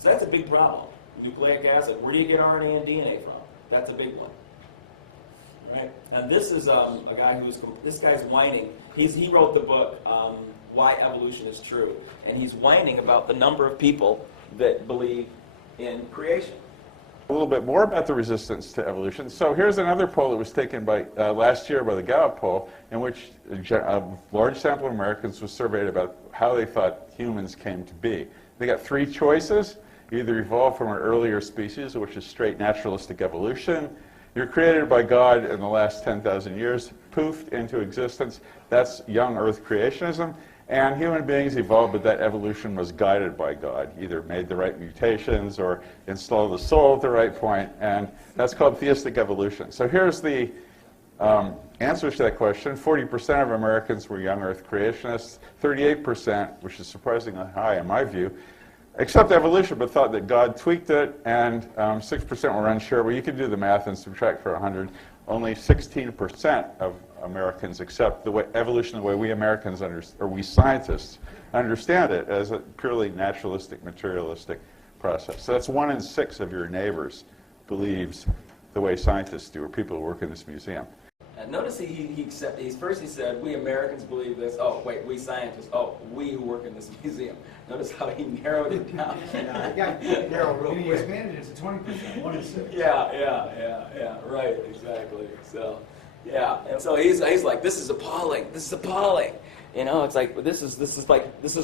So that's a big problem. Nucleic acid. Where do you get RNA and DNA from? That's a big one. Right? And this is a guy this guy's whining. He wrote the book, Why Evolution is True. And he's whining about the number of people that believe in creation. A little bit more about the resistance to evolution. So here's another poll that was taken by last year by the Gallup poll, in which a large sample of Americans was surveyed about how they thought humans came to be. They got three choices. You either evolved from an earlier species, which is straight naturalistic evolution. You're created by God in the last 10,000 years, poofed into existence. That's young Earth creationism. And human beings evolved, but that evolution was guided by God, either made the right mutations or installed the soul at the right point, and that's called theistic evolution. So here's the answers to that question. 40% of Americans were young Earth creationists, 38%, which is surprisingly high in my view, accept evolution, but thought that God tweaked it, and 6% were unsure. Well, you can do the math and subtract for 100. Only 16% of Americans accept the way evolution the way we Americans or we scientists understand it as a purely naturalistic, materialistic process. So that's 1 in 6 of your neighbors believes the way scientists do, or people who work in this museum. And notice first he said, we Americans believe this. Oh, wait, we scientists. Oh, we who work in this museum. Notice how he narrowed it down. Narrow real quick. He expanded it to 20%, 1 in 6. Yeah, right, exactly. So, yeah, and so he's like, this is appalling. This is appalling. You know, it's like this is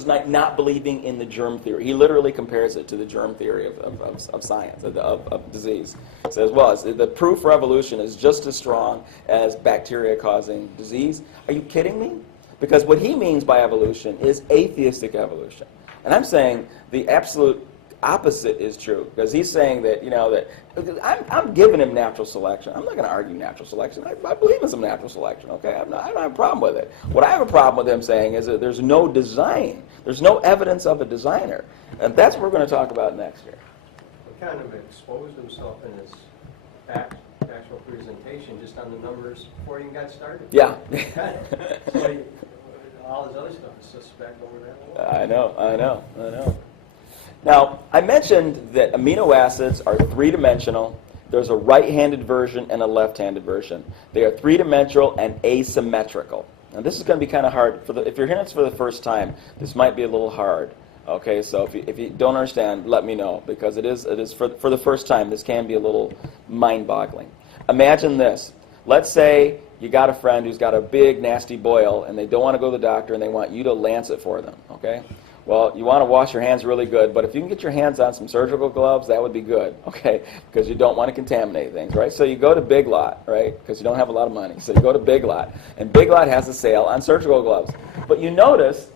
like not believing in the germ theory. He literally compares it to the germ theory of science, of disease. It says, well, the proof for evolution is just as strong as bacteria causing disease. Are you kidding me? Because what he means by evolution is atheistic evolution. And I'm saying the absolute opposite is true, because he's saying that, you know, that I'm giving him natural selection. I'm not going to argue natural selection. I believe in some natural selection, okay? I don't have a problem with it. What I have a problem with him saying is that there's no design. There's no evidence of a designer. And that's what we're going to talk about next year. He kind of exposed himself in his actual presentation just on the numbers before he even got started. Yeah. So all his other stuff is suspect over that. I know. Now, I mentioned that amino acids are three-dimensional. There's a right-handed version and a left-handed version. They are three-dimensional and asymmetrical. Now, this is going to be kind of hard. If you're hearing this for the first time, this might be a little hard. Okay, so if you don't understand, let me know, because it is for the first time, this can be a little mind-boggling. Imagine this. Let's say you got a friend who's got a big, nasty boil, and they don't want to go to the doctor, and they want you to lance it for them, okay? Well, you want to wash your hands really good, but if you can get your hands on some surgical gloves, that would be good, okay? Because you don't want to contaminate things, right? So you go to Big Lot, right? Because you don't have a lot of money. So you go to Big Lot, and Big Lot has a sale on surgical gloves. But you notice,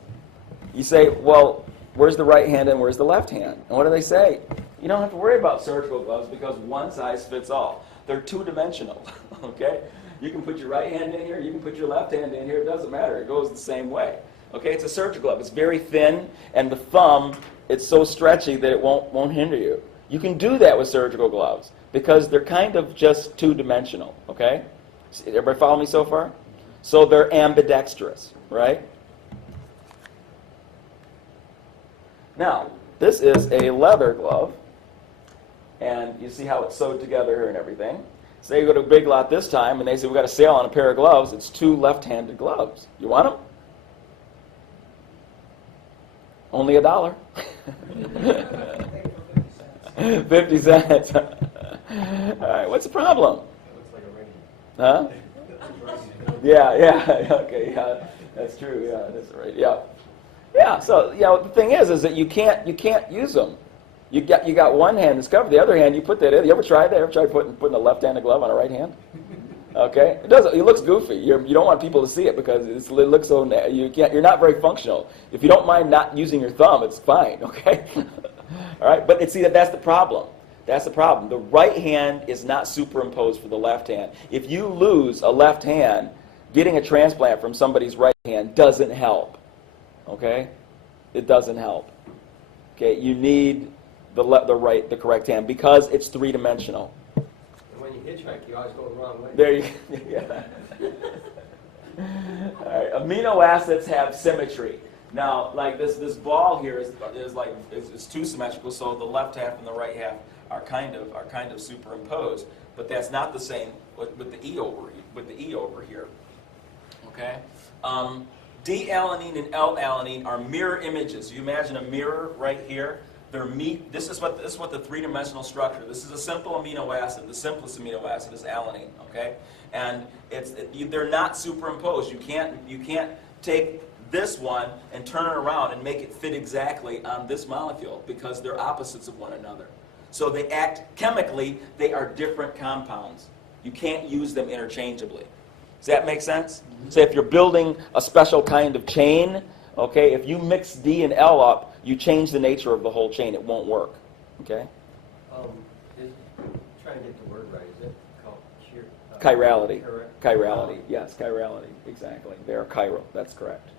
you say, well, where's the right hand and where's the left hand? And what do they say? You don't have to worry about surgical gloves because one size fits all. They're two-dimensional, okay? You can put your right hand in here, you can put your left hand in here, it doesn't matter. It goes the same way. Okay, it's a surgical glove. It's very thin, and the thumb, it's so stretchy that it won't hinder you. You can do that with surgical gloves because they're kind of just two-dimensional, okay? Everybody follow me so far? So they're ambidextrous, right? Now, this is a leather glove, and you see how it's sewed together here and everything. Say you go to Big Lot this time, and they say, we've got a sale on a pair of gloves. It's 2 left-handed gloves. You want them? Only $1. 50 cents. All right, what's the problem? Huh? Yeah, okay, yeah, that's true, yeah, that's right, yeah. Yeah, so, you know, the thing is that you can't use them. You got one hand that's covered, the other hand you put that in. You ever tried that? Ever tried putting a left-handed glove on a right hand? Okay, it looks goofy. You don't want people to see it because it looks so. You're not very functional. If you don't mind not using your thumb, it's fine. Okay, all right. But that's the problem. That's the problem. The right hand is not superimposed for the left hand. If you lose a left hand, getting a transplant from somebody's right hand doesn't help. Okay, it doesn't help. Okay, you need the correct hand because it's three-dimensional. When you hitchhike, you always go the wrong way. There you go. Yeah. All right. Amino acids have symmetry. Now, like this ball here is like it's too symmetrical, so the left half and the right half are kind of superimposed. But that's not the same with the E over here. Okay. D-alanine and L-alanine are mirror images. You imagine a mirror right here. This is what the three-dimensional structure. This is a simple amino acid. The simplest amino acid is alanine. Okay, and they're not superimposed. You can't take this one and turn it around and make it fit exactly on this molecule because they're opposites of one another. So they act chemically. They are different compounds. You can't use them interchangeably. Does that make sense? So if you're building a special kind of chain, okay, if you mix D and L up, you change the nature of the whole chain. It won't work. Okay? Trying to get the word right, is it called chirality? Correct. Chirality. Yes, chirality. Exactly. They are chiral. That's correct.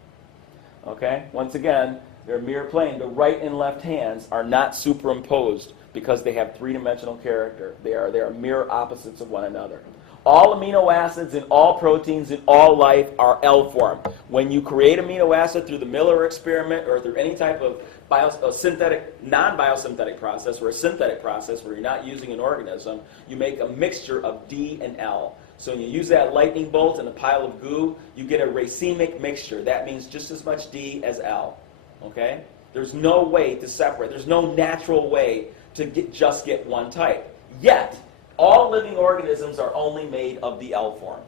Okay? Once again, they're mirror plane. The right and left hands are not superimposed because they have three-dimensional character. They are mirror opposites of one another. All amino acids in all proteins in all life are L form. When you create amino acid through the Miller experiment or through any type of non-biosynthetic process or a synthetic process where you're not using an organism, you make a mixture of D and L. So when you use that lightning bolt in a pile of goo, you get a racemic mixture. That means just as much D as L. Okay? There's no way to separate. There's no natural way to just get one type. Yet, all living organisms are only made of the L form.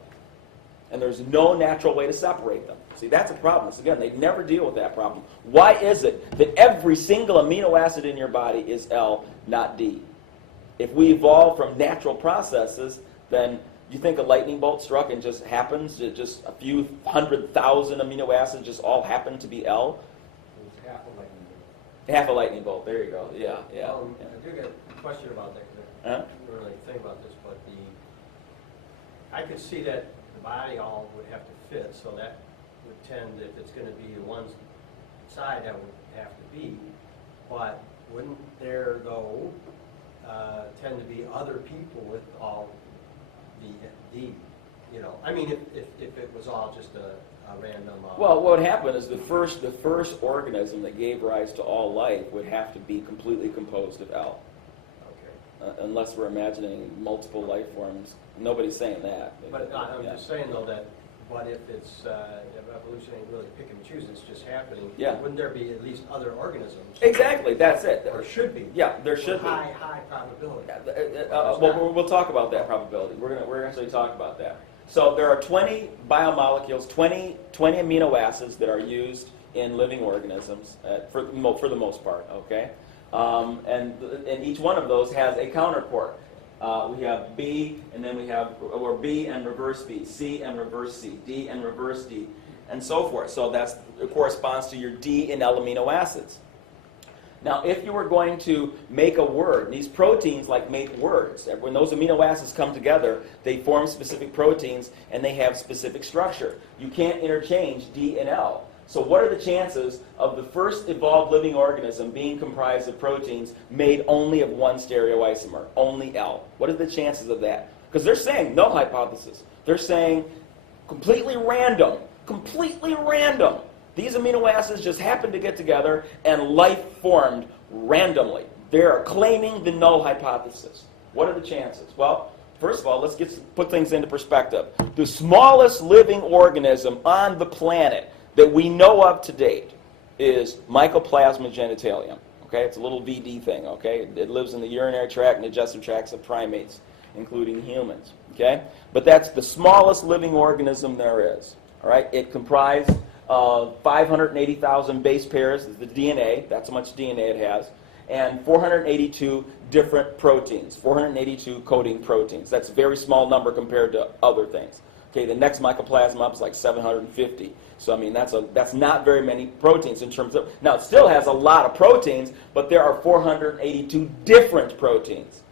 And there's no natural way to separate them. See, that's a problem. So again, they never deal with that problem. Why is it that every single amino acid in your body is L, not D? If we evolved from natural processes, then you think a lightning bolt struck and just happens, just a few 100,000 amino acids just all happen to be L? It's half a lightning bolt. Half a lightning bolt. There you go. Yeah. I do get a question about that. I don't really think about this, but I could see that the body all would have to fit, so that would tend, if it's going to be one side, that would have to be. But wouldn't there, though, tend to be other people with all the I mean, if it was all just a random. Well, what would happen is the first organism that gave rise to all life would have to be completely composed of L. Unless we're imagining multiple life forms. Nobody's saying that. But I'm just saying, though, that what if it's if evolution ain't really pick and choose, it's just happening. Yeah. Wouldn't there be at least other organisms? Exactly, that's it. Or should be. Yeah, there should be. High probability. Well, we'll talk about that probability. We're going to actually talk about that. So there are 20 biomolecules, 20 amino acids that are used in living organisms for the most part, okay? And each one of those has a counterpart. We have B, and then we have, or B and reverse B, C and reverse C, D and reverse D, and so forth. So it corresponds to your D and L amino acids. Now, if you were going to make a word, these proteins make words. When those amino acids come together, they form specific proteins, and they have specific structure. You can't interchange D and L. So what are the chances of the first evolved living organism being comprised of proteins made only of one stereoisomer, only L? What are the chances of that? Because they're saying null hypothesis. They're saying completely random. These amino acids just happened to get together and life formed randomly. They're claiming the null hypothesis. What are the chances? Well, first of all, let's put things into perspective. The smallest living organism on the planet that we know of to date is Mycoplasma genitalium. Okay, it's a little VD thing. Okay, it lives in the urinary tract and digestive tracts of primates, including humans. Okay, but that's the smallest living organism there is. All right, it comprised of 580,000 base pairs, the DNA. That's how much DNA it has, and 482 different proteins, 482 coding proteins. That's a very small number compared to other things. Okay, the next mycoplasma up is like 750. So I mean, that's not very many proteins in terms of. Now it still has a lot of proteins, but there are 482 different proteins.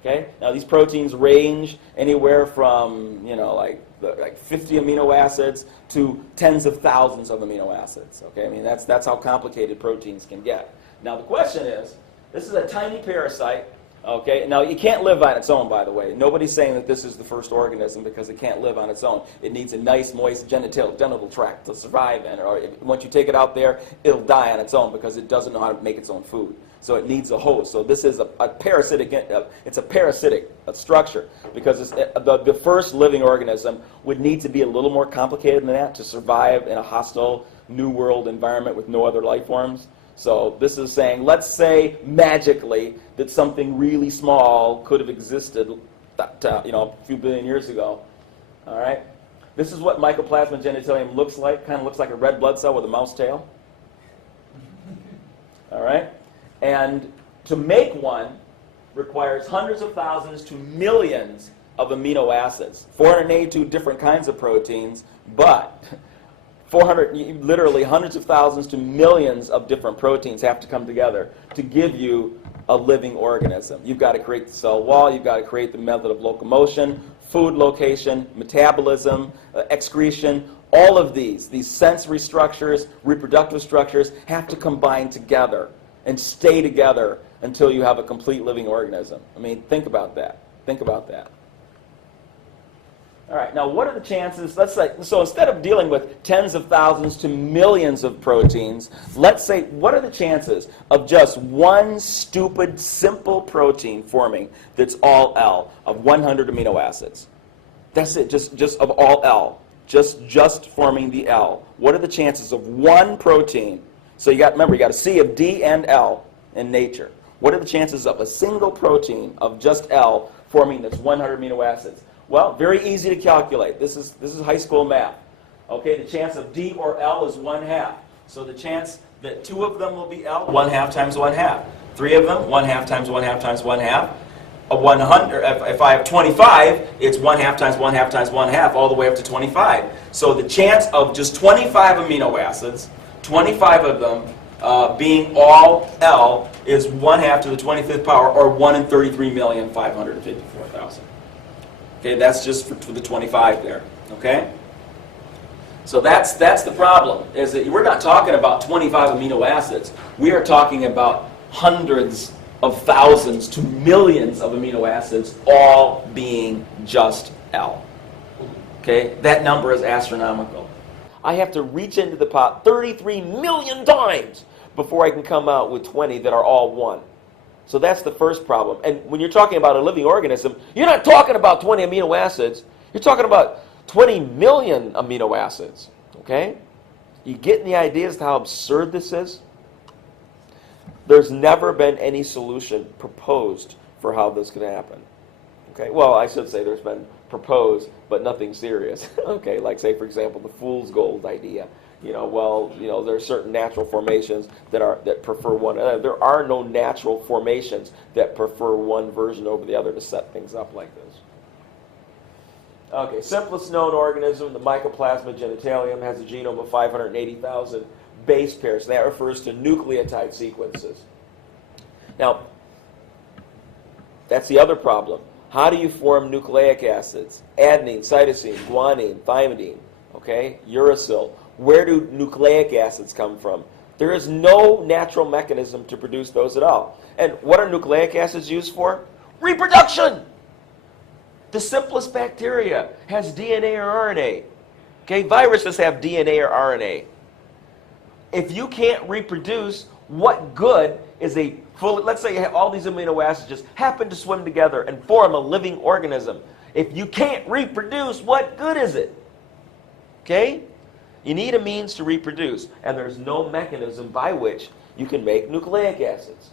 Okay, now these proteins range anywhere from like 50 amino acids to tens of thousands of amino acids. Okay, I mean that's how complicated proteins can get. Now the question is, this is a tiny parasite Okay, now it can't live on its own, by the way. Nobody's saying that this is the first organism because it can't live on its own. It needs a nice, moist genital tract to survive in, or once you take it out there, it'll die on its own because it doesn't know how to make its own food. So it needs a host. So this is a parasitic, it's a parasitic structure because it's, the first living organism would need to be a little more complicated than that to survive in a hostile new world environment with no other life forms. So this is saying, let's say magically that something really small could have existed, a few billion years ago. All right. This is what Mycoplasma genitalium looks like. Kind of looks like a red blood cell with a mouse tail. All right. And to make one requires hundreds of thousands to millions of amino acids, 482 different kinds of proteins, but literally hundreds of thousands to millions of different proteins have to come together to give you a living organism. You've got to create the cell wall, you've got to create the method of locomotion, food location, metabolism, excretion. All of these sensory structures, reproductive structures, have to combine together and stay together until you have a complete living organism. I mean, think about that. Think about that. All right, now what are the chances, so instead of dealing with tens of thousands to millions of proteins, let's say, what are the chances of just one stupid, simple protein forming that's all L, of 100 amino acids? That's it, just of all L, just forming the L. What are the chances of one protein? So remember, you got a C of D and L in nature. What are the chances of a single protein of just L forming that's 100 amino acids? Well, very easy to calculate. This is high school math. Okay, the chance of D or L is 1/2. So the chance that 2 of them will be L, 1/2 times 1/2. 3 of them, 1/2 times 1/2 times 1/2. A 100. If I have 25, it's 1/2 times 1/2 times 1/2, all the way up to 25. So the chance of just 25 amino acids, 25 of them being all L, is 1/2 to the 25th power, or 1 in 33,554,000. Okay, that's just for the 25 there, okay? So that's the problem, is that we're not talking about 25 amino acids. We are talking about hundreds of thousands to millions of amino acids, all being just L. Okay, that number is astronomical. I have to reach into the pot 33 million times before I can come out with 20 that are all 1. So that's the first problem. And when you're talking about a living organism, you're not talking about 20 amino acids. You're talking about 20 million amino acids. Okay? You getting the idea as to how absurd this is? There's never been any solution proposed for how this can happen. Okay? Well, I should say there's been proposed, but nothing serious. Okay? Like, say, for example, the fool's gold idea. There are certain natural formations that prefer one another. There are no natural formations that prefer one version over the other to set things up like this. Okay, simplest known organism, the Mycoplasma genitalium, has a genome of 580,000 base pairs. That refers to nucleotide sequences. Now, that's the other problem. How do you form nucleic acids? Adenine, cytosine, guanine, thymidine, okay, uracil. Where do nucleic acids come from? There is no natural mechanism to produce those at all. And what are nucleic acids used for? Reproduction! The simplest bacteria has DNA or RNA. Okay, viruses have DNA or RNA. If you can't reproduce, what good is let's say you have all these amino acids just happen to swim together and form a living organism. If you can't reproduce, what good is it? Okay? You need a means to reproduce, and there's no mechanism by which you can make nucleic acids.